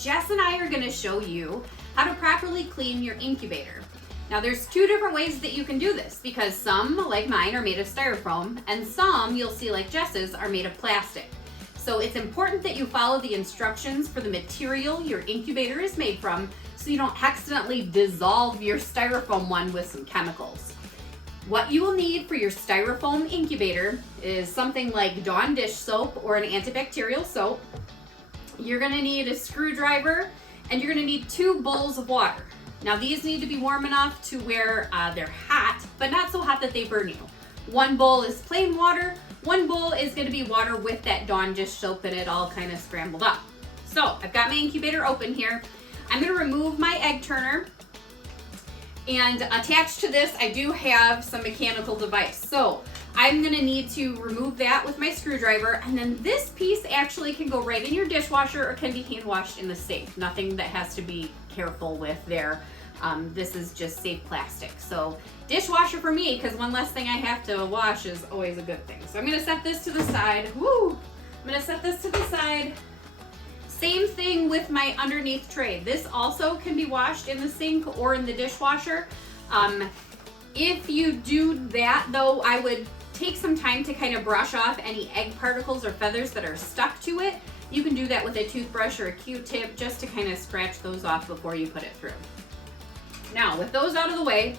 Jess and I are going to show you how to properly clean your incubator. Now there's two different ways that you can do this because some, like mine, are made of styrofoam and some, you'll see like Jess's, are made of plastic. So it's important that you follow the instructions for the material your incubator is made from so you don't accidentally dissolve your styrofoam one with some chemicals. What you will need for your styrofoam incubator is something like Dawn dish soap or an antibacterial soap. You're gonna need a screwdriver and you're gonna need 2 bowls of water. Now these need to be warm enough to where they're hot, but not so hot that they burn you. 1 bowl is plain water, 1 bowl is gonna be water with that Dawn dish soap in it all kind of scrambled up. So I've got my incubator open here. I'm gonna remove my egg turner, and attached to this I do have some mechanical device. So I'm gonna need to remove that with my screwdriver, and then this piece actually can go right in your dishwasher or can be hand washed in the sink. Nothing that has to be careful with there. This is just safe plastic. So dishwasher for me, because one less thing I have to wash is always a good thing. So I'm gonna set this to the side. Woo! I'm gonna set this to the side. Same thing with my underneath tray. This also can be washed in the sink or in the dishwasher. If you do that though, I would take some time to kind of brush off any egg particles or feathers that are stuck to it. You can do that with a toothbrush or a Q-tip just to kind of scratch those off before you put it through. Now, with those out of the way,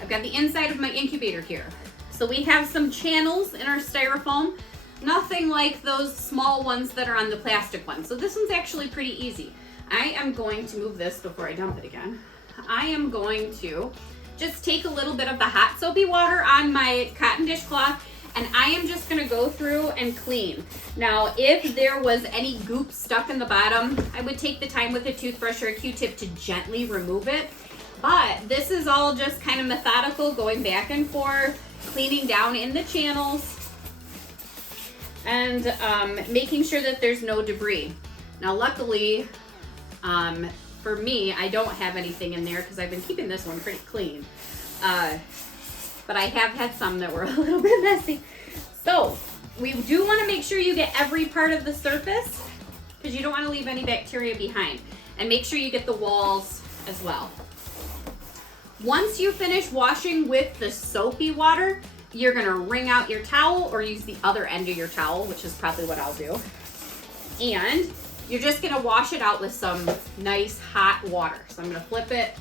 I've got the inside of my incubator here. So we have some channels in our styrofoam, nothing like those small ones that are on the plastic one. So this one's actually pretty easy. I am going to move this before I dump it again. I am going to just take a little bit of the hot soapy water on my cotton dishcloth, and I am just gonna go through and clean. Now, if there was any goop stuck in the bottom, I would take the time with a toothbrush or a Q-tip to gently remove it. But this is all just kind of methodical, going back and forth, cleaning down in the channels, and making sure that there's no debris. Now, luckily, for me, I don't have anything in there because I've been keeping this one pretty clean. But I have had some that were a little bit messy. So we do want to make sure you get every part of the surface because you don't want to leave any bacteria behind. And make sure you get the walls as well. Once you finish washing with the soapy water, you're gonna wring out your towel or use the other end of your towel, which is probably what I'll do. And you're just gonna wash it out with some nice hot water. So I'm gonna flip it,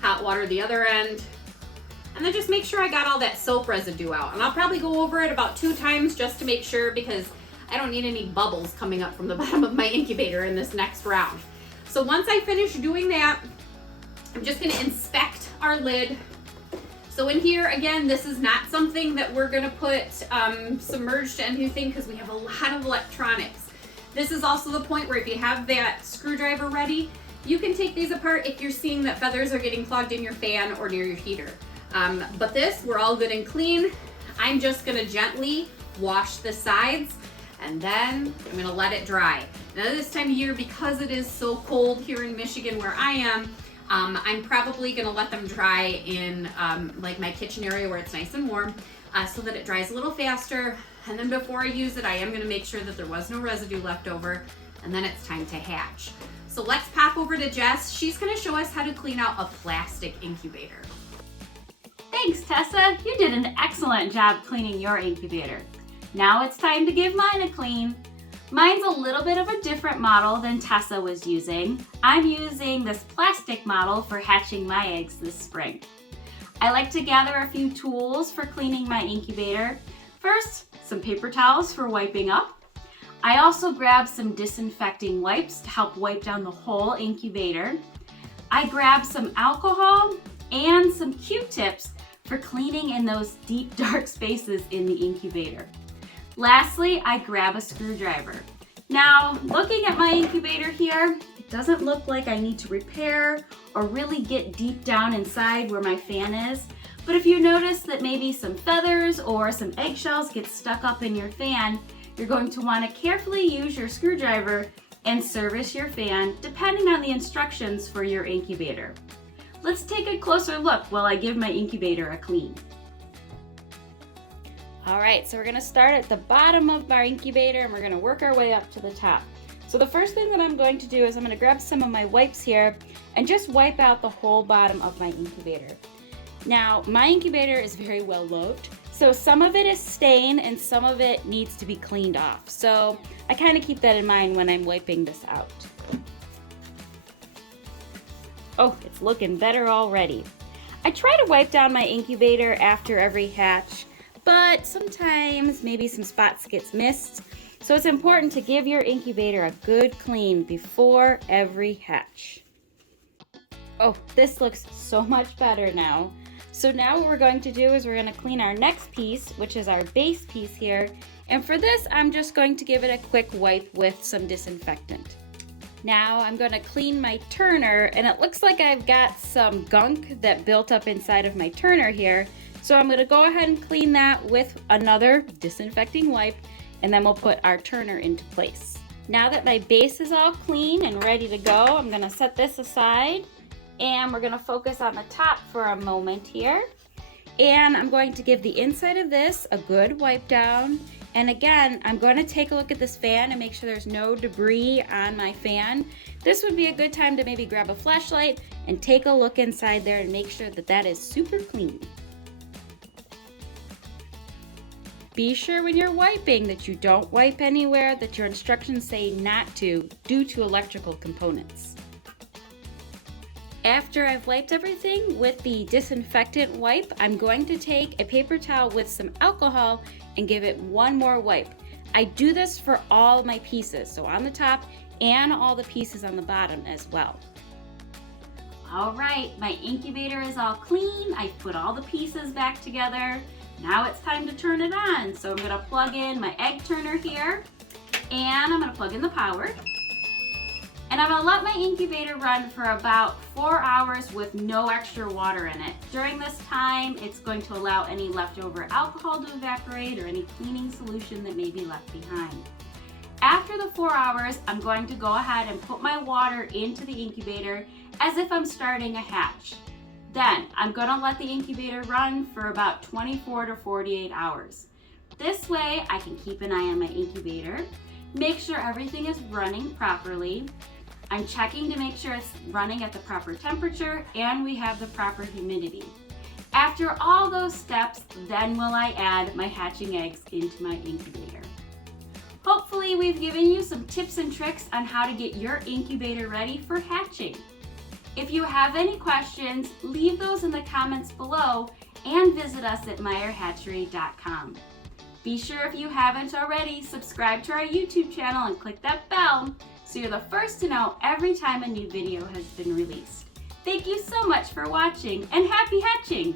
hot water the other end, and then just make sure I got all that soap residue out. And I'll probably go over it about 2 times just to make sure, because I don't need any bubbles coming up from the bottom of my incubator in this next round. So once I finish doing that, I'm just gonna inspect our lid. So in here, again, this is not something that we're gonna put submerged to anything because we have a lot of electronics. This is also the point where if you have that screwdriver ready, you can take these apart if you're seeing that feathers are getting clogged in your fan or near your heater. But this, we're all good and clean. I'm just gonna gently wash the sides and then I'm gonna let it dry. Now this time of year, because it is so cold here in Michigan where I am, I'm probably gonna let them dry in like my kitchen area where it's nice and warm so that it dries a little faster. And then before I use it, I am gonna make sure that there was no residue left over, and then it's time to hatch. So let's pop over to Jess. She's gonna show us how to clean out a plastic incubator. Thanks, Tessa. You did an excellent job cleaning your incubator. Now it's time to give mine a clean. Mine's a little bit of a different model than Tessa was using. I'm using this plastic model for hatching my eggs this spring. I like to gather a few tools for cleaning my incubator. First, some paper towels for wiping up. I also grab some disinfecting wipes to help wipe down the whole incubator. I grab some alcohol and some Q-tips for cleaning in those deep, dark spaces in the incubator. Lastly, I grab a screwdriver. Now, looking at my incubator here, it doesn't look like I need to repair or really get deep down inside where my fan is. But if you notice that maybe some feathers or some eggshells get stuck up in your fan, you're going to want to carefully use your screwdriver and service your fan depending on the instructions for your incubator. Let's take a closer look while I give my incubator a clean. All right, so we're gonna start at the bottom of our incubator and we're gonna work our way up to the top. So the first thing that I'm going to do is I'm going to grab some of my wipes here and just wipe out the whole bottom of my incubator. Now, my incubator is very well loved, so some of it is stained and some of it needs to be cleaned off. So I kind of keep that in mind when I'm wiping this out. Oh, it's looking better already. I try to wipe down my incubator after every hatch, but sometimes maybe some spots gets missed. So it's important to give your incubator a good clean before every hatch. Oh, this looks so much better now. So now what we're going to do is we're going to clean our next piece, which is our base piece here. And for this, I'm just going to give it a quick wipe with some disinfectant. Now I'm going to clean my turner, and it looks like I've got some gunk that built up inside of my turner here. So I'm going to go ahead and clean that with another disinfecting wipe, and then we'll put our turner into place. Now that my base is all clean and ready to go, I'm going to set this aside, and we're going to focus on the top for a moment here. And I'm going to give the inside of this a good wipe down. And again, I'm going to take a look at this fan and make sure there's no debris on my fan. This would be a good time to maybe grab a flashlight and take a look inside there and make sure that that is super clean. Be sure when you're wiping that you don't wipe anywhere that your instructions say not to due to electrical components. After I've wiped everything with the disinfectant wipe, I'm going to take a paper towel with some alcohol and give it one more wipe. I do this for all my pieces, so on the top and all the pieces on the bottom as well. All right, my incubator is all clean. I've put all the pieces back together. Now it's time to turn it on. So I'm going to plug in my egg turner here, and I'm going to plug in the power. And I'm going to let my incubator run for about 4 hours with no extra water in it. During this time, it's going to allow any leftover alcohol to evaporate or any cleaning solution that may be left behind. After the 4 hours, I'm going to go ahead and put my water into the incubator as if I'm starting a hatch. Then I'm going to let the incubator run for about 24 to 48 hours. This way I can keep an eye on my incubator, make sure everything is running properly. I'm checking to make sure it's running at the proper temperature and we have the proper humidity. After all those steps, then will I add my hatching eggs into my incubator. Hopefully we've given you some tips and tricks on how to get your incubator ready for hatching. If you have any questions, leave those in the comments below and visit us at meyerhatchery.com. Be sure, if you haven't already, subscribe to our YouTube channel and click that bell so you're the first to know every time a new video has been released. Thank you so much for watching, and happy hatching!